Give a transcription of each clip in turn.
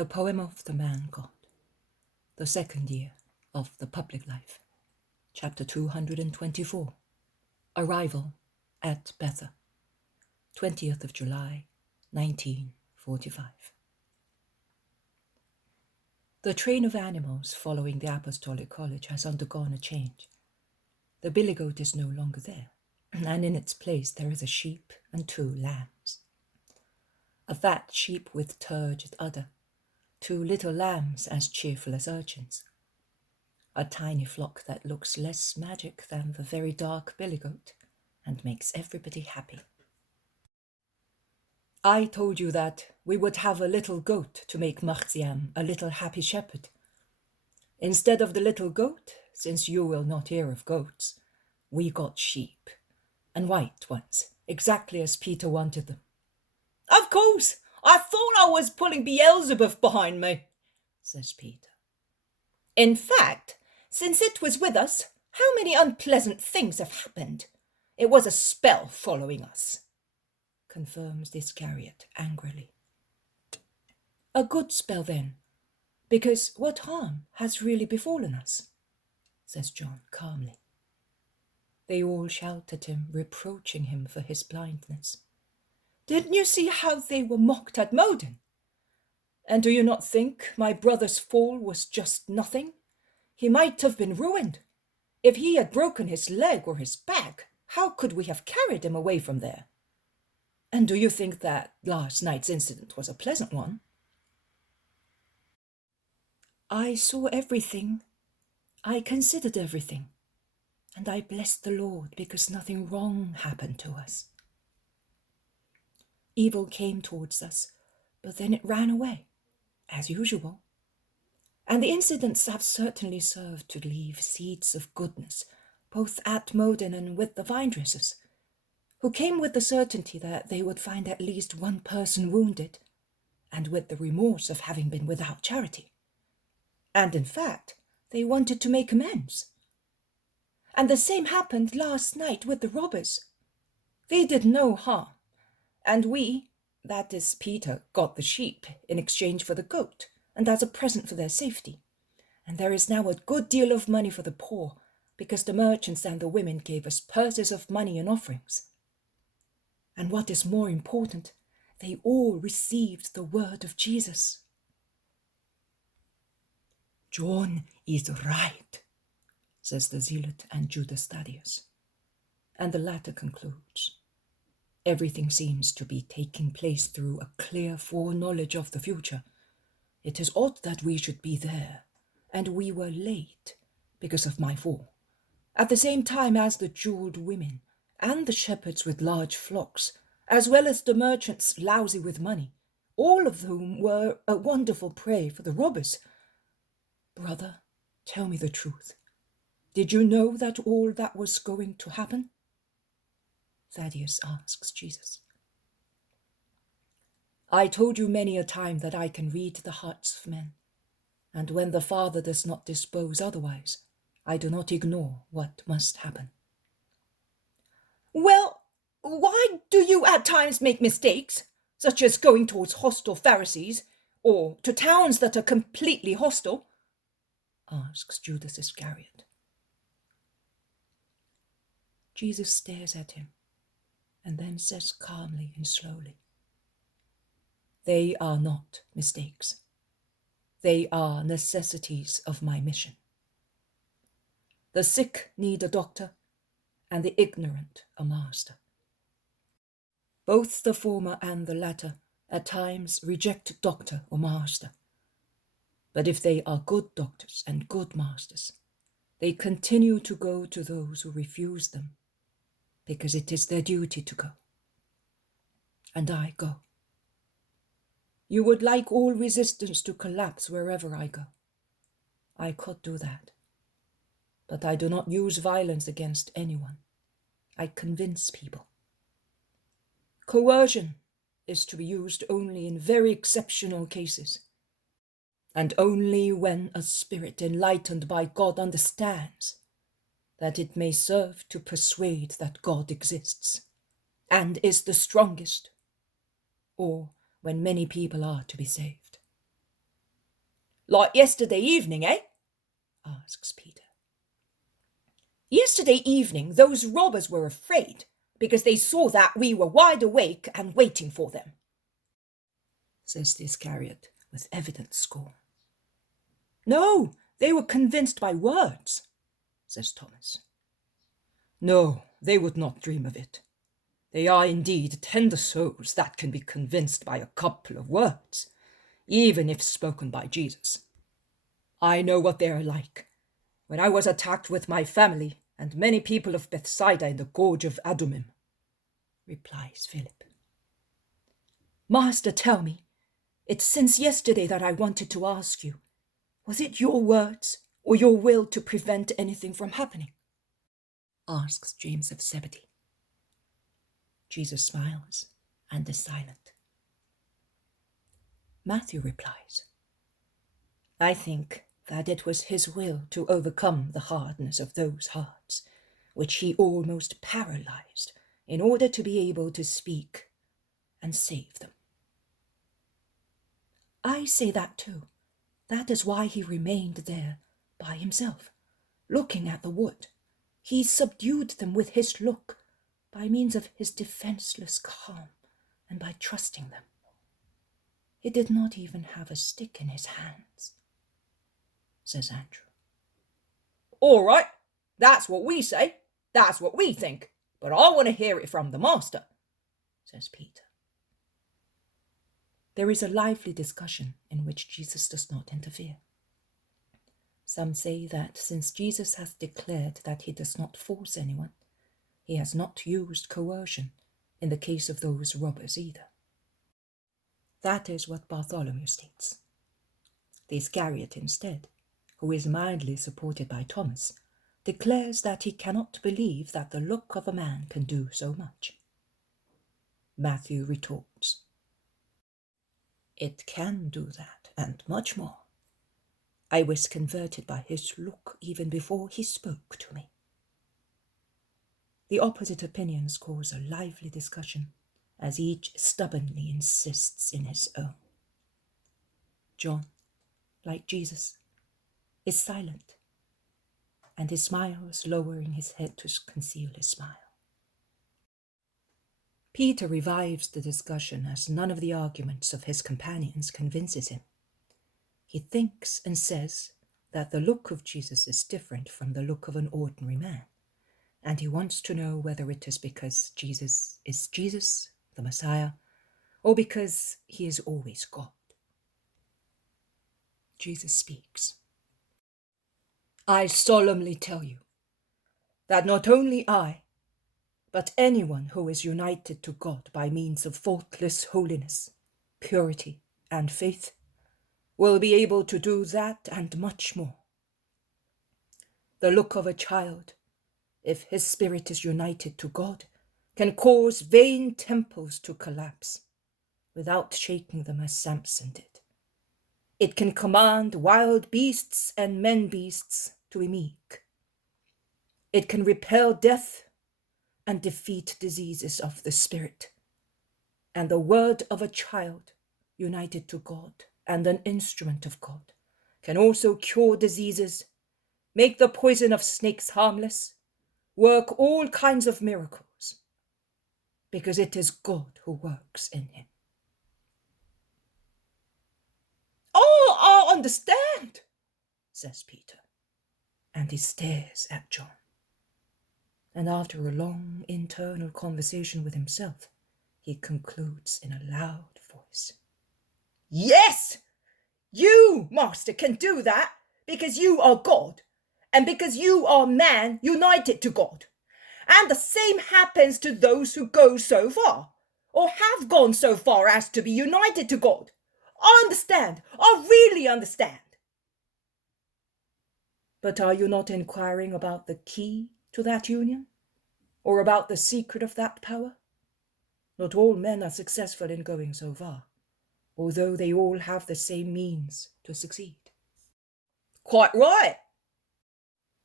The Poem of the Man-God, the second year of the public life, chapter 224, Arrival at Bether, 20th of July, 1945. The train of animals following the Apostolic College has undergone a change. The billy goat is no longer there, and in its place there is a sheep and 2 lambs. A fat sheep with turgid udder, 2 little lambs as cheerful as urchins. A tiny flock that looks less magic than the very dark billy goat and makes everybody happy. I told you that we would have a little goat to make Marziam a little happy shepherd. Instead of the little goat, since you will not hear of goats, we got sheep, and white ones, exactly as Peter wanted them. Of course, I thought I was pulling Beelzebub behind me, says Peter. In fact, since it was with us, how many unpleasant things have happened. It was a spell following us, confirms the Iscariot angrily. A good spell then, because what harm has really befallen us, says John calmly. They all shout at him, reproaching him for his blindness. Didn't you see how they were mocked at Modin? And do you not think my brother's fall was just nothing? He might have been ruined. If he had broken his leg or his back, how could we have carried him away from there? And do you think that last night's incident was a pleasant one? I saw everything. I considered everything. And I blessed the Lord because nothing wrong happened to us. Evil came towards us, but then it ran away, as usual. And the incidents have certainly served to leave seeds of goodness, both at Modin and with the vine dressers, who came with the certainty that they would find at least one person wounded, and with the remorse of having been without charity. And in fact, they wanted to make amends. And the same happened last night with the robbers. They did no harm. And we, that is Peter, got the sheep in exchange for the goat, and as a present for their safety. And there is now a good deal of money for the poor, because the merchants and the women gave us purses of money and offerings. And what is more important, they all received the word of Jesus. John is right, says the zealot and Judas Thaddeus. And the latter concludes. Everything seems to be taking place through a clear foreknowledge of the future. It is odd that we should be there, and we were late because of my fall, at the same time as the jeweled women and the shepherds with large flocks, as well as the merchants lousy with money, all of whom were a wonderful prey for the robbers. Brother, tell me the truth. Did you know that all that was going to happen? Thaddeus asks Jesus. I told you many a time that I can read the hearts of men, and when the Father does not dispose otherwise, I do not ignore what must happen. Well, why do you at times make mistakes, such as going towards hostile Pharisees, or to towns that are completely hostile? Asks Judas Iscariot. Jesus stares at him, and then says calmly and slowly, they are not mistakes. They are necessities of my mission. The sick need a doctor, and the ignorant a master. Both the former and the latter at times reject doctor or master. But if they are good doctors and good masters, they continue to go to those who refuse them, because it is their duty to go. And I go. You would like all resistance to collapse wherever I go. I could do that. But I do not use violence against anyone. I convince people. Coercion is to be used only in very exceptional cases, and only when a spirit enlightened by God understands that it may serve to persuade that God exists and is the strongest, or when many people are to be saved. Like yesterday evening, eh? Asks Peter. Yesterday evening, those robbers were afraid because they saw that we were wide awake and waiting for them, says the Iscariot with evident scorn. No, they were convinced by words, says Thomas. No, they would not dream of it. They are indeed tender souls that can be convinced by a couple of words, even if spoken by Jesus. I know what they are like. When I was attacked with my family and many people of Bethsaida in the gorge of Adumim, replies Philip. Master, tell me, it's since yesterday that I wanted to ask you, was it your words or your will to prevent anything from happening? Asks James of Zebedee. Jesus smiles and is silent. Matthew replies, I think that it was his will to overcome the hardness of those hearts, which he almost paralyzed, in order to be able to speak and save them. I say that too. That is why he remained there by himself, looking at the wood. He subdued them with his look, by means of his defenseless calm, and by trusting them. He did not even have a stick in his hands, says Andrew. All right, that's what we say, that's what we think, but I want to hear it from the master, says Peter. There is a lively discussion in which Jesus does not interfere. Some say that since Jesus has declared that he does not force anyone, he has not used coercion in the case of those robbers either. That is what Bartholomew states. The Iscariot instead, who is mildly supported by Thomas, declares that he cannot believe that the look of a man can do so much. Matthew retorts, it can do that and much more. I was converted by his look even before he spoke to me. The opposite opinions cause a lively discussion, as each stubbornly insists in his own. John, like Jesus, is silent, and he smiles, lowering his head to conceal his smile. Peter revives the discussion as none of the arguments of his companions convinces him. He thinks and says that the look of Jesus is different from the look of an ordinary man, and he wants to know whether it is because Jesus is Jesus, the Messiah, or because he is always God. Jesus speaks. I solemnly tell you that not only I, but anyone who is united to God by means of faultless holiness, purity, and faith will be able to do that and much more. The look of a child, if his spirit is united to God, can cause vain temples to collapse without shaking them as Samson did. It can command wild beasts and men-beasts to be meek. It can repel death and defeat diseases of the spirit. And the word of a child united to God and an instrument of God can also cure diseases, make the poison of snakes harmless, work all kinds of miracles, because it is God who works in him. Oh, I understand, says Peter, and he stares at John. And after a long internal conversation with himself, he concludes in a loud voice. Yes, you, Master, can do that because you are God and because you are man united to God. And the same happens to those who go so far or have gone so far as to be united to God. I understand. I really understand. But are you not inquiring about the key to that union? Or about the secret of that power? Not all men are successful in going so far, although they all have the same means to succeed. Quite right.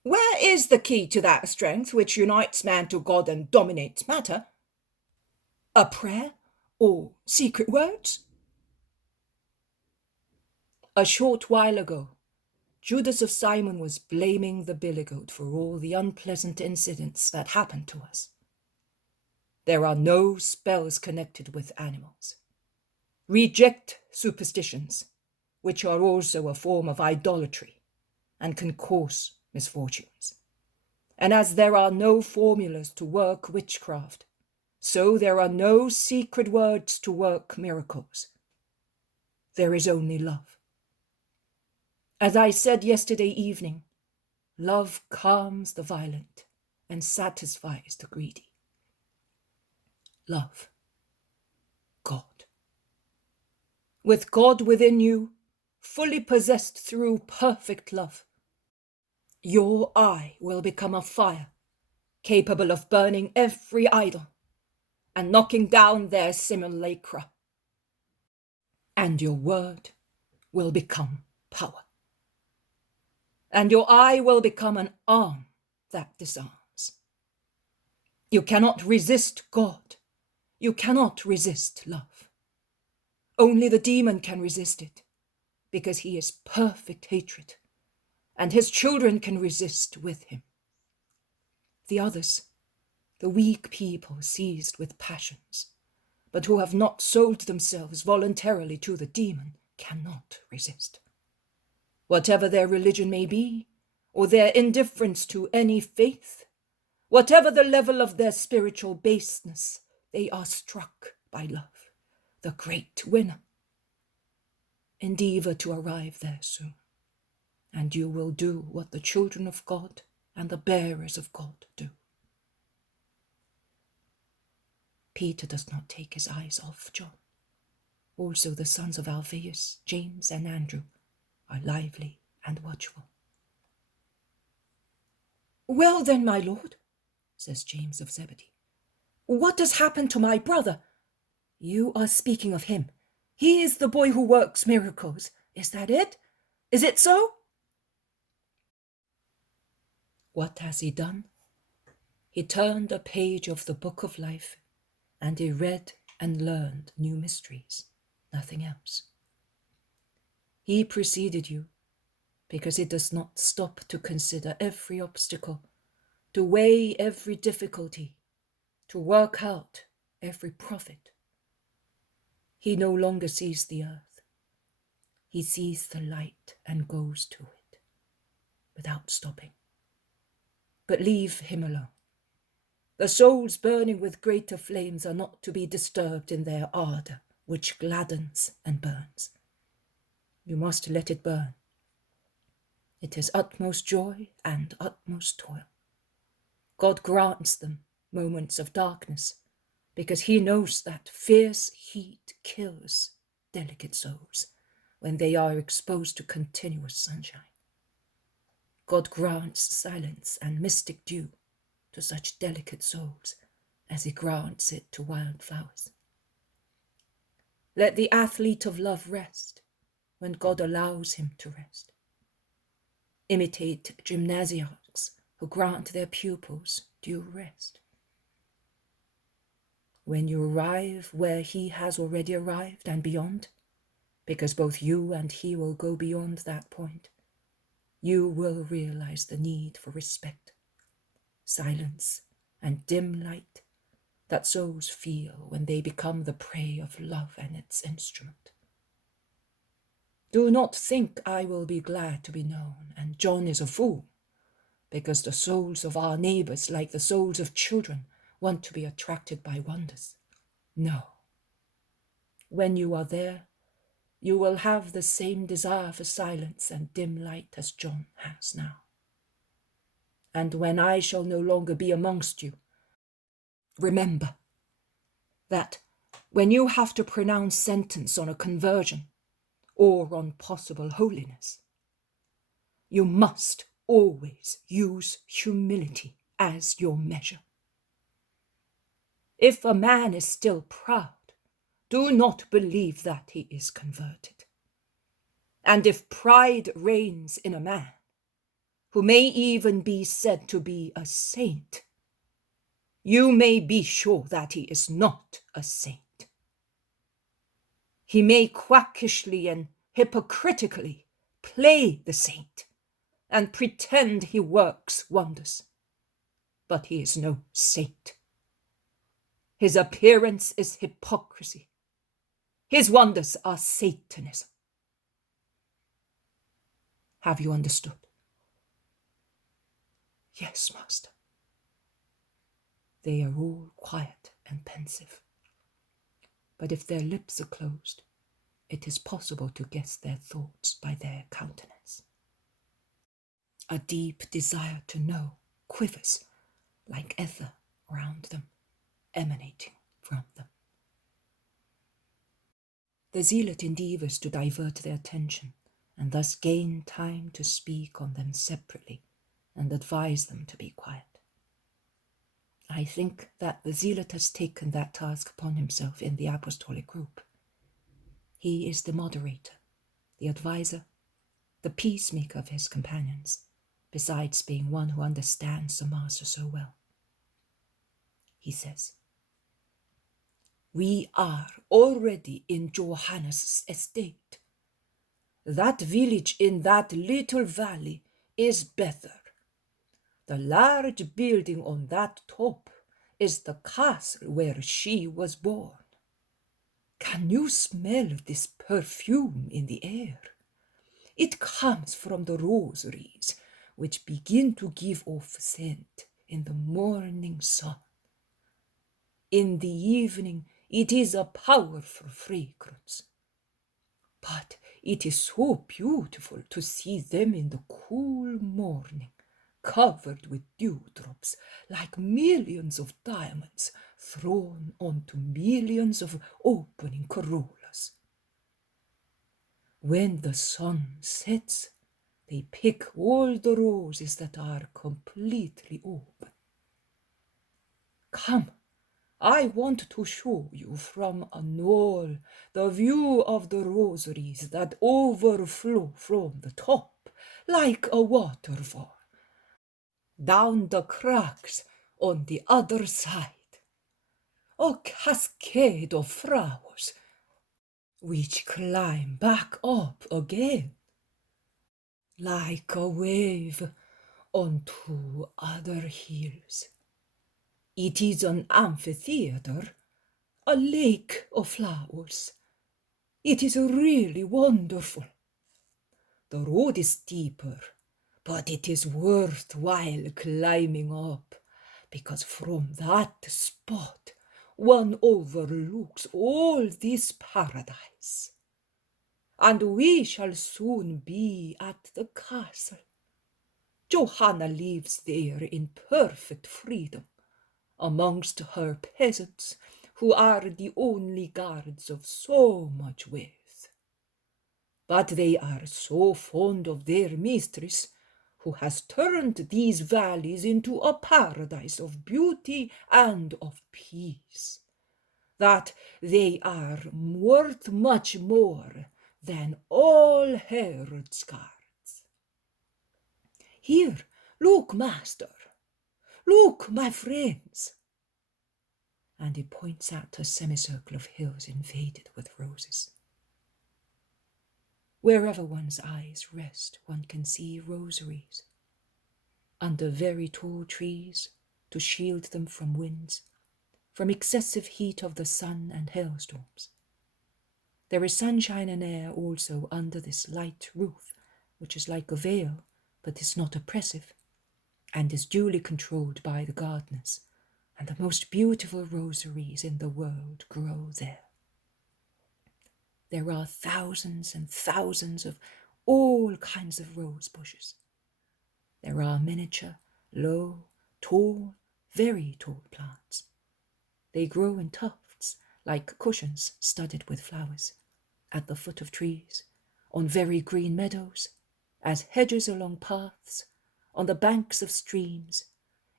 Where is the key to that strength which unites man to God and dominates matter? A prayer or secret words? A short while ago, Judas of Simon was blaming the billy goat for all the unpleasant incidents that happened to us. There are no spells connected with animals. Reject superstitions, which are also a form of idolatry and can cause misfortunes. And as there are no formulas to work witchcraft, so there are no secret words to work miracles. There is only love. As I said yesterday evening, love calms the violent and satisfies the greedy. Love. God. With God within you, fully possessed through perfect love, your eye will become a fire, capable of burning every idol and knocking down their simulacra. And your word will become power. And your eye will become an arm that disarms. You cannot resist God. You cannot resist love. Only the demon can resist it, because he is perfect hatred, and his children can resist with him. The others, the weak people seized with passions, but who have not sold themselves voluntarily to the demon, cannot resist. Whatever their religion may be, or their indifference to any faith, whatever the level of their spiritual baseness, they are struck by love, the great winner. Endeavor to arrive there soon, and you will do what the children of God and the bearers of God do. Peter does not take his eyes off John. Also the sons of Alphaeus, James and Andrew, are lively and watchful. Well then, my lord, says James of Zebedee, what has happened to my brother? You are speaking of him. He is the boy who works miracles. Is that it? Is it so? What has he done? He turned a page of the book of life, and he read and learned new mysteries, nothing else. He preceded you because he does not stop to consider every obstacle, to weigh every difficulty, to work out every profit. He no longer sees the earth. He sees the light and goes to it without stopping. But leave him alone. The souls burning with greater flames are not to be disturbed in their ardor, which gladdens and burns. You must let it burn. It is utmost joy and utmost toil. God grants them moments of darkness, because he knows that fierce heat kills delicate souls when they are exposed to continuous sunshine. God grants silence and mystic dew to such delicate souls as he grants it to wildflowers. Let the athlete of love rest when God allows him to rest. Imitate gymnasiarchs who grant their pupils due rest. When you arrive where he has already arrived and beyond, because both you and he will go beyond that point, you will realize the need for respect, silence, and dim light that souls feel when they become the prey of love and its instrument. Do not think I will be glad to be known, and John is a fool, because the souls of our neighbors, like the souls of children, want to be attracted by wonders. No. When you are there, you will have the same desire for silence and dim light as John has now. And when I shall no longer be amongst you, remember that when you have to pronounce sentence on a conversion or on possible holiness, you must always use humility as your measure. If a man is still proud, do not believe that he is converted. And if pride reigns in a man, who may even be said to be a saint, you may be sure that he is not a saint. He may quackishly and hypocritically play the saint and pretend he works wonders. But he is no saint. His appearance is hypocrisy. His wonders are Satanism. Have you understood? Yes, master. They are all quiet and pensive. But if their lips are closed, it is possible to guess their thoughts by their countenance. A deep desire to know quivers like ether round them, emanating from them. The zealot endeavours to divert their attention and thus gain time to speak on them separately and advise them to be quiet. I think that the zealot has taken that task upon himself in the apostolic group. He is the moderator, the advisor, the peacemaker of his companions, besides being one who understands the master so well. He says, "We are already in Johannes' estate. That village in that little valley is Bether. The large building on that top is the castle where she was born. Can you smell this perfume in the air? It comes from the rosaries, which begin to give off scent in the morning sun. In the evening, it is a powerful fragrance. But it is so beautiful to see them in the cool morning, covered with dewdrops, like millions of diamonds thrown onto millions of opening corollas. When the sun sets, they pick all the roses that are completely open. Come, I want to show you from a knoll the view of the rosaries that overflow from the top like a waterfall, down the cracks on the other side, a cascade of flowers which climb back up again like a wave onto other hills. It is an amphitheater, a lake of flowers. It is really wonderful. The road is steeper, but it is worthwhile climbing up, because from that spot one overlooks all this paradise. And we shall soon be at the castle. Johanna lives there in perfect freedom, amongst her peasants, who are the only guards of so much wealth. But they are so fond of their mistress, who has turned these valleys into a paradise of beauty and of peace, that they are worth much more than all Herod's guards. Here, look, master, look, my friends." And he points out a semicircle of hills invaded with roses. Wherever one's eyes rest, one can see rosaries, under very tall trees to shield them from winds, from excessive heat of the sun and hailstorms. There is sunshine and air also under this light roof, which is like a veil, but is not oppressive, and is duly controlled by the gardeners, and the most beautiful rosaries in the world grow there. There are thousands and thousands of all kinds of rose bushes. There are miniature, low, tall, very tall plants. They grow in tufts, like cushions studded with flowers, at the foot of trees, on very green meadows, as hedges along paths, on the banks of streams,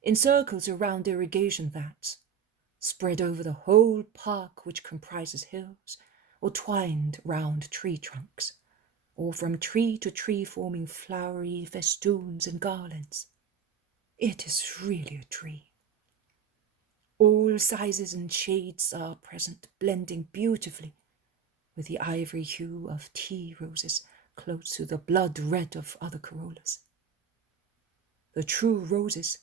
in circles around irrigation vats, spread over the whole park which comprises hills, or twined round tree trunks, or from tree to tree forming flowery festoons and garlands. It is really a dream. All sizes and shades are present, blending beautifully, with the ivory hue of tea roses close to the blood red of other corollas. The true roses,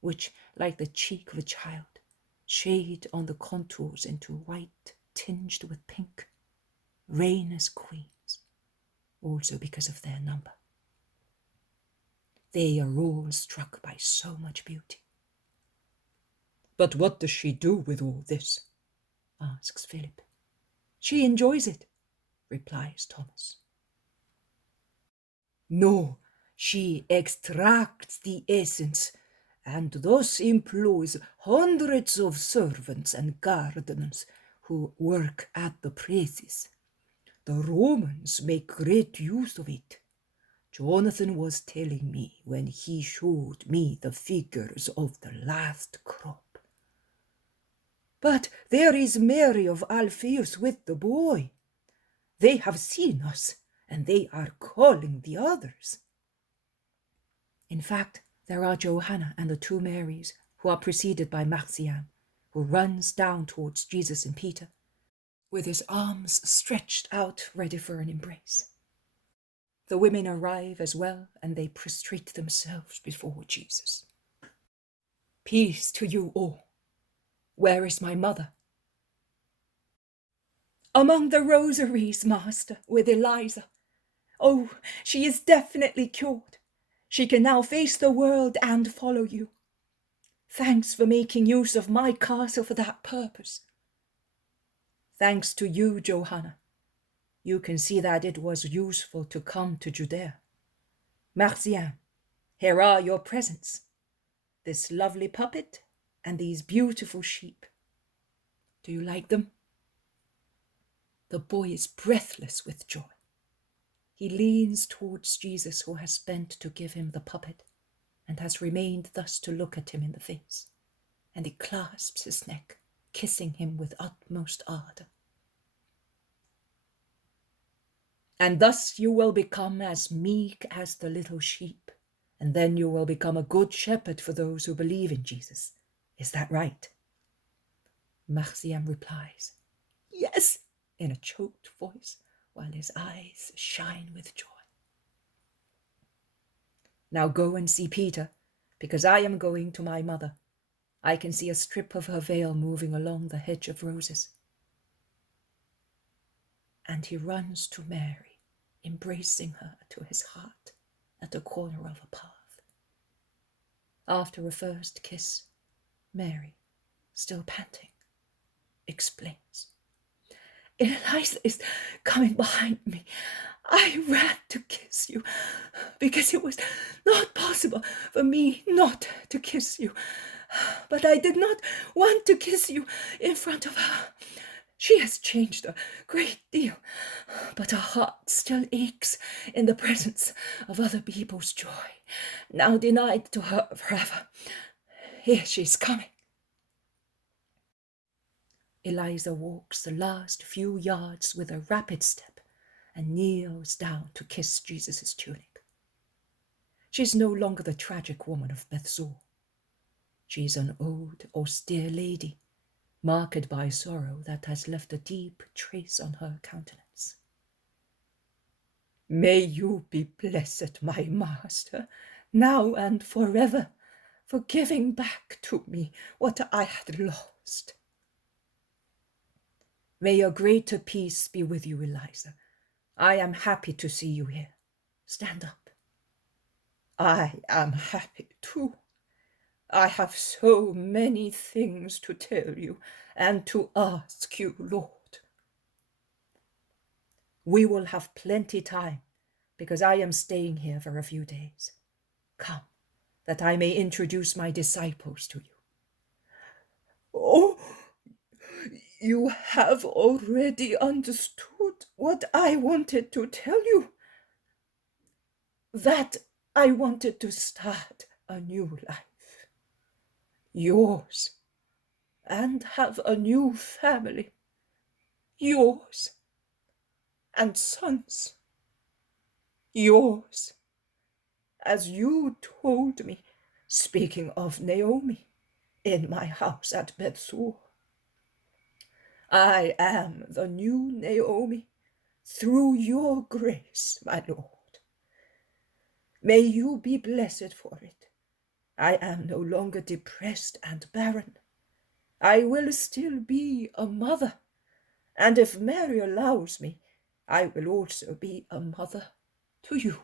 which, like the cheek of a child, shade on the contours into white tinged with pink, reign as queens, also because of their number. They are all struck by so much beauty. But what does she do with all this? Asks Philip. She enjoys it, replies Thomas. No, she extracts the essence and thus employs hundreds of servants and gardeners who work at the presses. The Romans make great use of it. Jonathan was telling me when he showed me the figures of the last crop. But there is Mary of Alphaeus with the boy. They have seen us, and they are calling the others. In fact, there are Johanna and the two Marys, who are preceded by Marcian, who runs down towards Jesus and Peter, with his arms stretched out ready for an embrace. The women arrive as well, and they prostrate themselves before Jesus. Peace to you all. Where is my mother? Among the rosaries, Master, with Eliza. Oh, she is definitely cured. She can now face the world and follow you. Thanks for making use of my castle for that purpose. Thanks to you, Johanna. You can see that it was useful to come to Judea. Marcian, here are your presents. This lovely puppet and these beautiful sheep. Do you like them? The boy is breathless with joy. He leans towards Jesus, who has bent to give him the puppet and has remained thus to look at him in the face, and he clasps his neck, kissing him with utmost ardor. And thus you will become as meek as the little sheep, and then you will become a good shepherd for those who believe in Jesus. Is that right? Marcian replies, yes, in a choked voice, while his eyes shine with joy. Now go and see Peter, because I am going to my mother. I can see a strip of her veil moving along the hedge of roses. And he runs to Mary, embracing her to his heart at the corner of a path. After a first kiss, Mary, still panting, explains, Eliza is coming behind me. I ran to kiss you because it was not possible for me not to kiss you. But I did not want to kiss you in front of her. She has changed a great deal, but her heart still aches in the presence of other people's joy, now denied to her forever. Here she is coming. Eliza walks the last few yards with a rapid step and kneels down to kiss Jesus' tunic. She is no longer the tragic woman of Bether. She is an old, austere lady, marked by sorrow that has left a deep trace on her countenance. May you be blessed, my master, now and forever, for giving back to me what I had lost. May a greater peace be with you, Eliza. I am happy to see you here. Stand up. I am happy too. I have so many things to tell you and to ask you, Lord. We will have plenty time, because I am staying here for a few days. Come, that I may introduce my disciples to you. Oh, you have already understood what I wanted to tell you. That I wanted to start a new life. Yours, and have a new family. Yours, and sons. Yours, as you told me, speaking of Naomi, in my house at Bether. I am the new Naomi, through your grace, my Lord. May you be blessed for it. I am no longer depressed and barren. I will still be a mother, and if Mary allows me, I will also be a mother to you,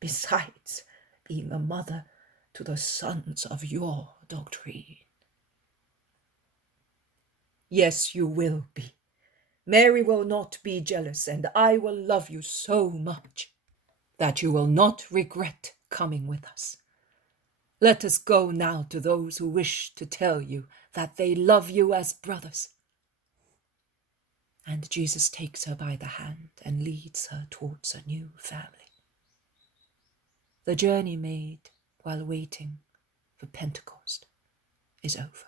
besides being a mother to the sons of your doctrine. Yes, you will be. Mary will not be jealous, and I will love you so much that you will not regret coming with us. Let us go now to those who wish to tell you that they love you as brothers. And Jesus takes her by the hand and leads her towards a new family. The journey made while waiting for Pentecost is over.